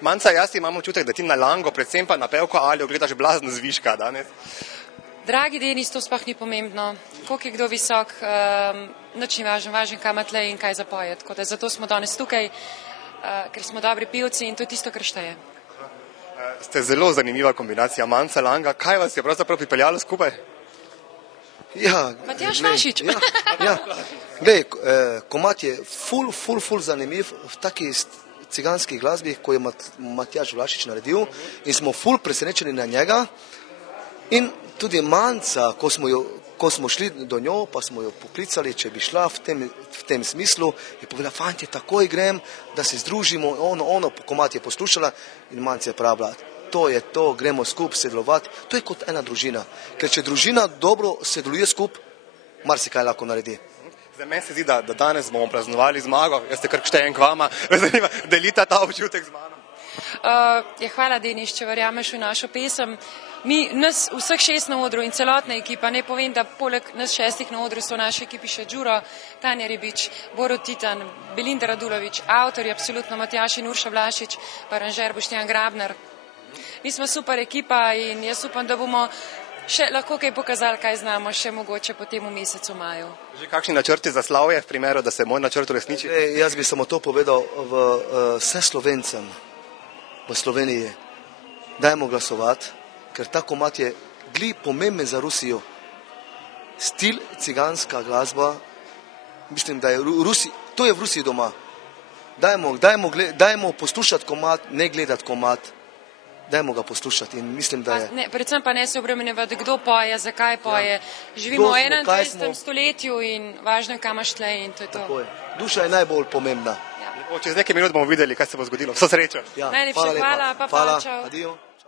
Manca, jaz imam občutek, da ti na Lango, predvsem pa na pevko Aljo, gledaš blazno zviška danes. Dragi Denis, to sploh ni pomembno. Koliko je kdo visok, nič ni važno, važno kam tle in kaj zapoje. Tako da zato smo danes tukaj, ker smo dobri pevci in to je tisto, kar šteje. Ste zelo zanimiva kombinacija Manca, Langa. Kaj vas je pravzaprav pripeljalo skupaj? Ja, Matjaž Vlašič. Glej, komad je ful zanimiv v taki ciganski glasbi, ko je Matjaž Vlašič naredil in smo ful presenečeni na njega. In tudi Manca, ko smo šli do njo, pa smo jo poklicali, če bi šla v tem smislu, je povedala, fantje, takoj grem, da se združimo, ono komad je poslušala in Manca je pravila, to je to, gremo skupaj sodelovati, to je kot ena družina, ker če družina dobro sodeluje skupaj, marsikaj lahko naredi. Za meni se zdi, da danes bomo praznovali zmago, jaz te kar štejem k vama, delita ta občutek z mano. Hvala Denis, če verjameš v našo pesem. Nas vseh 6 na odru in celotna ekipa, ne povem, da poleg nas 6 na odru so v naši ekipi še Đuro, Tanja Ribič, Borut Titan, Belinda Radulović, avtorji absolutno Matjaž in Urša Vlašič, aranžer Boštjan Grabnar. Mi smo super ekipa in jaz upam, da bomo še lahko kaj pokazali, kaj znamo, še mogoče potem v mesecu maju. Že kakšni načrti za slavje v primeru, da se moj načrt uresniči? Jaz bi samo to povedal vse Slovencem v Sloveniji. Dajmo glasovati, ker ta komad je pomemben za Rusijo. Stil, ciganska glasba, mislim, da je to je v Rusiji doma. Dajmo poslušati komad, ne gledati komad. Dajmo ga poslušati in mislim, da je... Predvsem pa ne se obremenjevati, kdo poje, zakaj poje. Živimo v 21. stoletju in važno je, kam imaš tle in to je to. Tako je. Duša je najbolj pomembna. Čez nekaj minut bomo videli, kaj se bo zgodilo. Vso srečo. Najlepša hvala, pa čau. Adijo.